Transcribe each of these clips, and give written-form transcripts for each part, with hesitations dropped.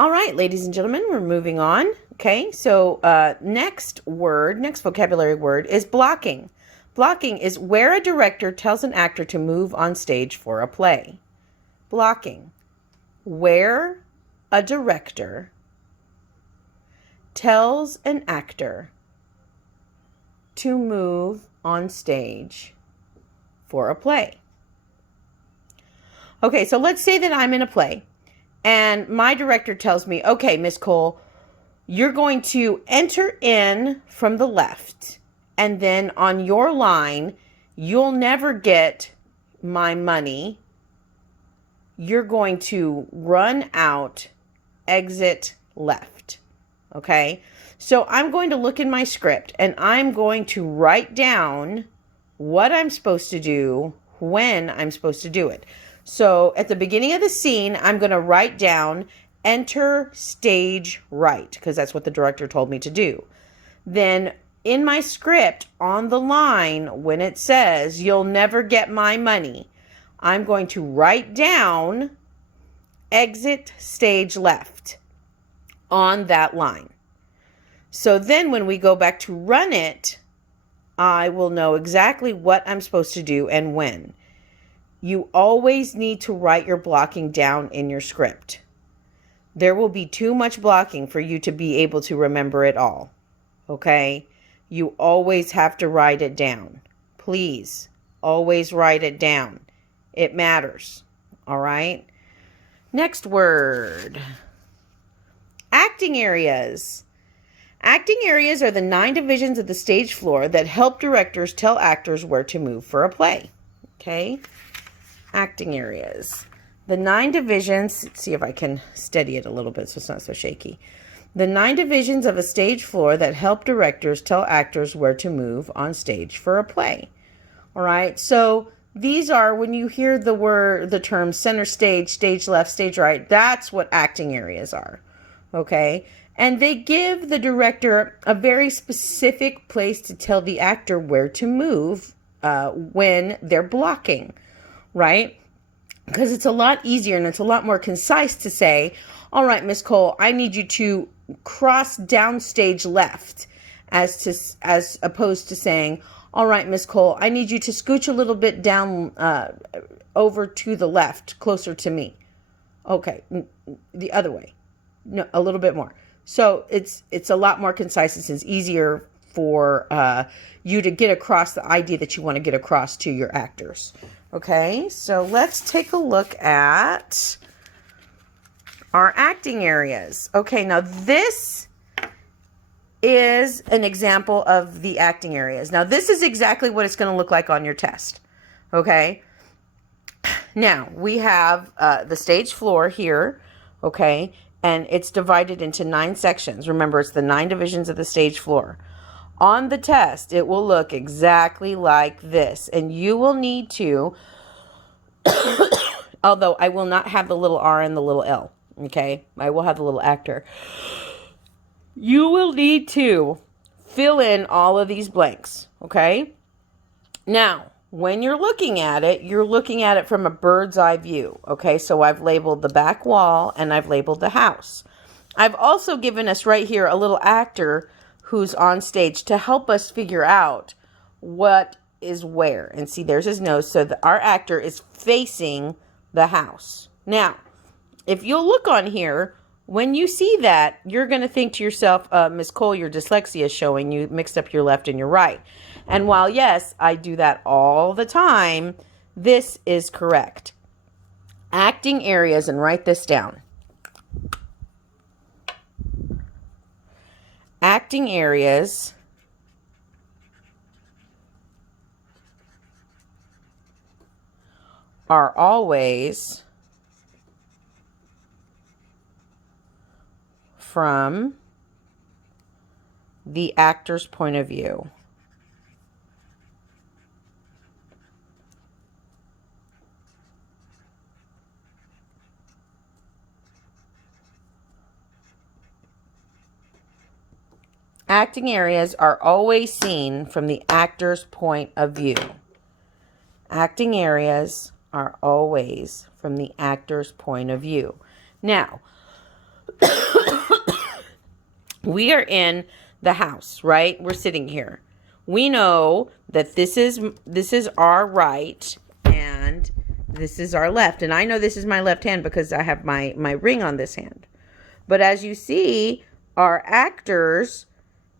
All right, ladies and gentlemen, we're moving on. Okay, so next vocabulary word is blocking. Blocking is where a director tells an actor to move on stage for a play. Blocking, where a director tells an actor to move on stage for a play. Okay, so let's say that I'm in a play and my director tells me, okay, Miss Cole, you're going to enter in from the left, and then on your line, you'll never get my money. You're going to run out, exit left. Okay? So I'm going to look in my script and I'm going to write down what I'm supposed to do when I'm supposed to do it. So at the beginning of the scene, I'm going to write down enter stage right, because that's what the director told me to do. Then in my script on the line, when it says you'll never get my money, I'm going to write down exit stage left on that line. So then when we go back to run it, I will know exactly what I'm supposed to do and when. You always need to write your blocking down in your script. There will be too much blocking for you to be able to remember it all. Okay? You always have to write it down. Please, always write it down. It matters. All right? Next word. Acting areas. Acting areas are the 9 divisions of the stage floor that help directors tell actors where to move for a play. Okay? Acting areas. The 9 divisions, let's see if I can steady it a little bit so it's not so shaky. The 9 divisions of a stage floor that help directors tell actors where to move on stage for a play. All right, so these are, when you hear the term center stage, stage left, stage right, that's what acting areas are. Okay, and they give the director a very specific place to tell the actor where to move when they're blocking. Right? Because it's a lot easier and it's a lot more concise to say, all right, Miss Cole, I need you to cross downstage left, as opposed to saying, all right, Miss Cole, I need you to scooch a little bit down over to the left, closer to me. Okay, the other way. No, a little bit more. So it's a lot more concise. It's easier for you to get across the idea that you want to get across to your actors. Okay, so let's take a look at our acting areas. Okay, now this is an example of the acting areas. Now this is exactly what it's going to look like on your test. Okay, now we have the stage floor here. Okay, and it's divided into 9 sections. Remember, it's the 9 divisions of the stage floor. On the test, it will look exactly like this, and you will need to, although I will not have the little R and the little L, okay? I will have the little actor. You will need to fill in all of these blanks, okay? Now, when you're looking at it from a bird's eye view, okay? So I've labeled the back wall and I've labeled the house. I've also given us right here a little actor who's on stage to help us figure out what is where. And see, there's his nose. So our actor is facing the house. Now, if you'll look on here, when you see that, you're going to think to yourself, Miss Cole, your dyslexia is showing. You mixed up your left and your right. And while, yes, I do that all the time, this is correct. Acting areas, and write this down. Acting areas are always from the actor's point of view. Acting areas are always seen from the actor's point of view. Acting areas are always from the actor's point of view. Now, We are in the house, right? We're sitting here. We know that this is our right and this is our left. And I know this is my left hand because I have my ring on this hand. But as you see, our actors,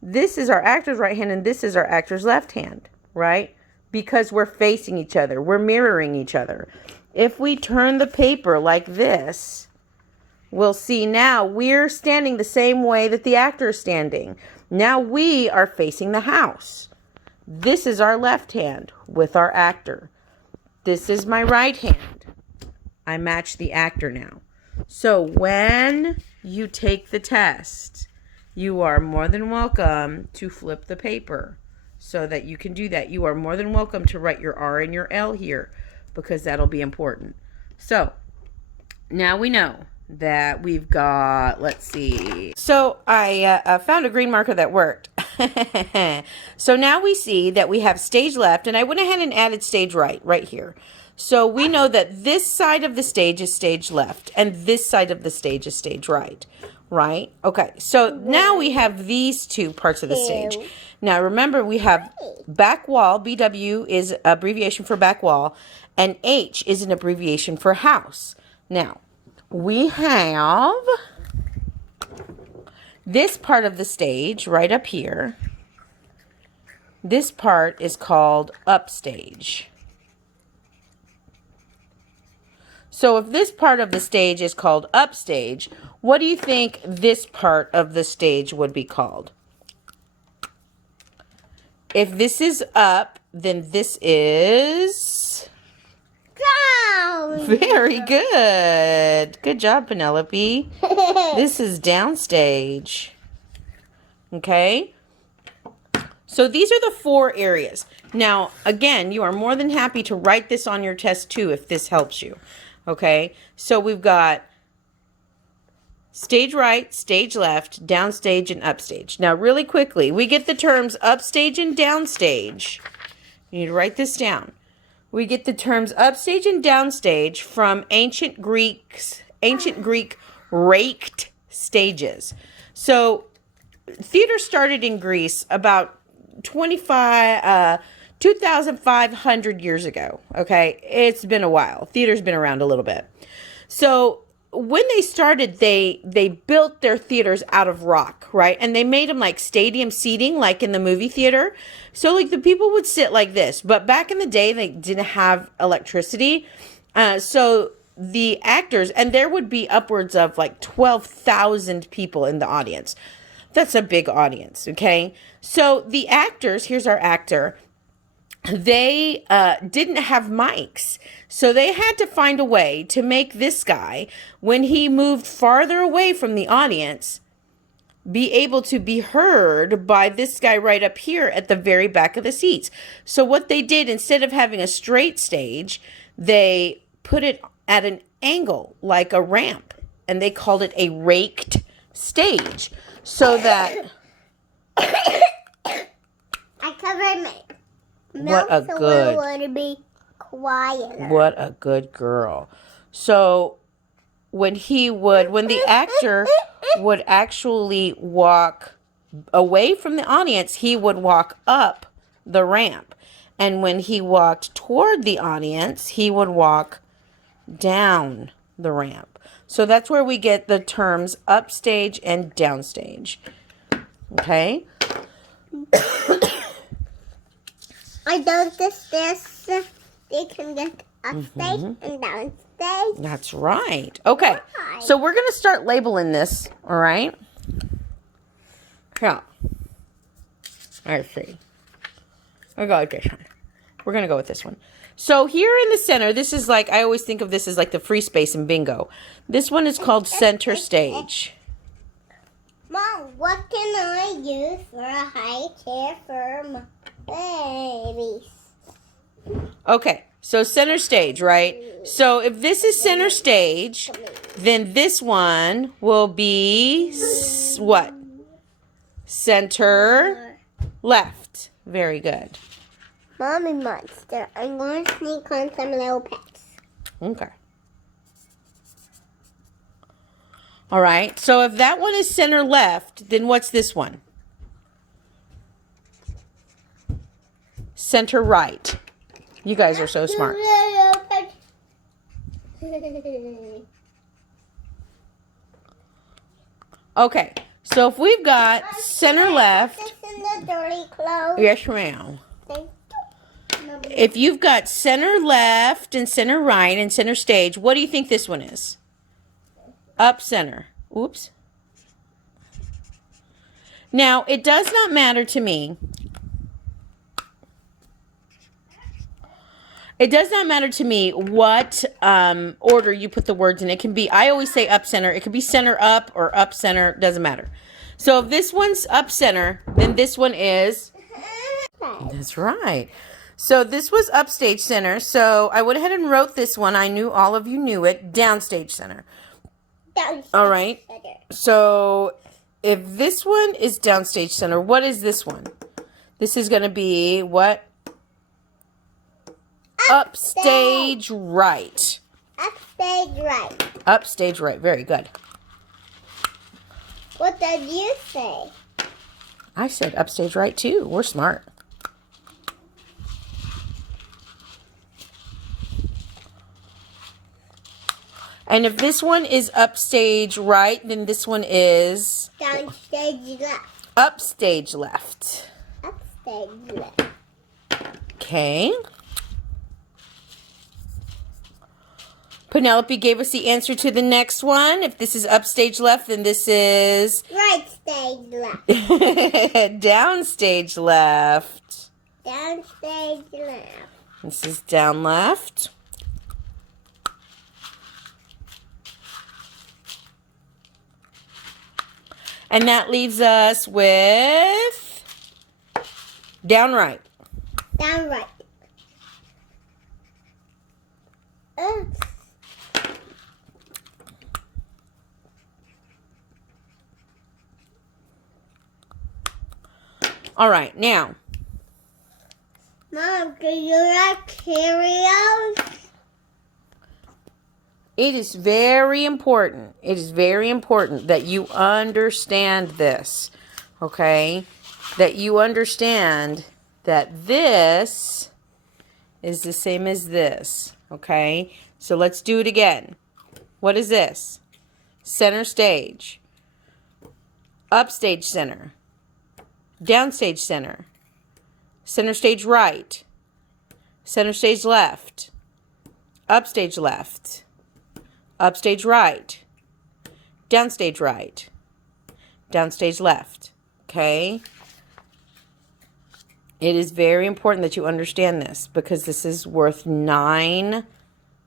this is our actor's right hand and this is our actor's left hand, right? Because we're facing each other. We're mirroring each other. If we turn the paper like this, we'll see now we're standing the same way that the actor is standing. Now we are facing the house. This is our left hand with our actor. This is my right hand. I match the actor now. So when you take the test, you are more than welcome to flip the paper so that you can do that. You are more than welcome to write your R and your L here because that'll be important. So now we know that we've got, let's see. So I found a green marker that worked. So now we see that we have stage left, and I went ahead and added stage right here. So we know that this side of the stage is stage left, and this side of the stage is stage right. Right? Okay, so now we have these two parts of the stage. Now remember, we have back wall. BW is abbreviation for back wall, and H is an abbreviation for house. Now, we have this part of the stage right up here. This part is called upstage. So if this part of the stage is called upstage, what do you think this part of the stage would be called? If this is up, then this is down. Very good. Good job, Penelope. This is downstage. Okay? So these are the 4 areas. Now, again, you are more than happy to write this on your test too if this helps you. Okay? So we've got stage right, stage left, downstage, and upstage. Now, really quickly, we get the terms upstage and downstage. You need to write this down. We get the terms upstage and downstage from ancient Greek raked stages. So, theater started in Greece about 2,500 years ago. Okay, it's been a while. Theater's been around a little bit. So when they started, they built their theaters out of rock, right? And they made them like stadium seating, like in the movie theater. So like the people would sit like this. But back in the day, they didn't have electricity. So the actors, and there would be upwards of like 12,000 people in the audience. That's a big audience, okay? So the actors, here's our actor, they didn't have mics. So they had to find a way to make this guy, when he moved farther away from the audience, be able to be heard by this guy right up here at the very back of the seats. So what they did, instead of having a straight stage, they put it at an angle, like a ramp, and they called it a raked stage. So that... I covered my What a good... want to be quiet. What a good girl. So when the actor would actually walk away from the audience, he would walk up the ramp. And when he walked toward the audience, he would walk down the ramp. So that's where we get the terms upstage and downstage. Okay? I noticed this. They can get upstage and downstage. That's right. Okay. So we're going to start labeling this. All right. Yeah. Let's see. We'll go with this one. We're going to go with this one. So here in the center, this is like, I always think of this as like the free space in bingo. This one is called center stage. Mom, what can I use for a high chair for my babies? Okay, so center stage, right? So if this is center stage, then this one will be what? Center left. Very good. Mommy Monster, I'm going to sneak on some little pets. Okay. All right. So if that one is center left, then what's this one? Center right. You guys are so smart. Okay. So if we've got center left. Yes, ma'am. If you've got center left and center right and center stage, what do you think this one is? Up center. Oops. Now, it does not matter to me. It does not matter to me what order you put the words in. It can be, I always say up center. It could be center up or up center. Doesn't matter. So if this one's up center, then this one is... That's right. So this was upstage center. So I went ahead and wrote this one. I knew all of you knew it. Downstage center. All right. So if this one is downstage center, what is this one? This is going to be what? Upstage right. Upstage right. Upstage right. Very good. What did you say? I said upstage right too. We're smart. And if this one is upstage right, then this one is... Downstage left. Upstage left. Upstage left. Okay. Penelope gave us the answer to the next one. If this is upstage left, then this is... Right stage left. Downstage left. Downstage left. This is down left. And that leaves us with down right. Down right. All right, now. Mom, do you like Cheerios? It is very important. It is very important that you understand this, okay? That you understand that this is the same as this, okay? So let's do it again. What is this? Center stage. Upstage center. Downstage center. Center stage right. Center stage left. Upstage left. Upstage right. Downstage right. Downstage left. Okay? It is very important that you understand this because this is worth 9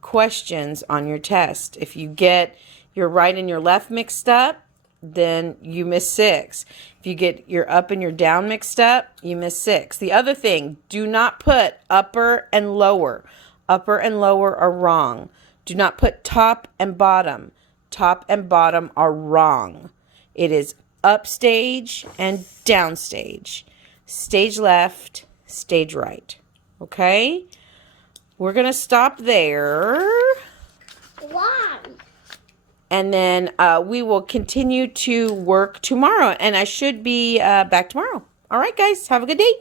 questions on your test. If you get your right and your left mixed up, then you miss 6. If you get your up and your down mixed up, you miss 6. The other thing, do not put upper and lower. Upper and lower are wrong. Do not put top and bottom. Top and bottom are wrong. It is upstage and downstage. Stage left, stage right. Okay? We're going to stop there. Why? And then we will continue to work tomorrow. And I should be back tomorrow. All right, guys. Have a good day.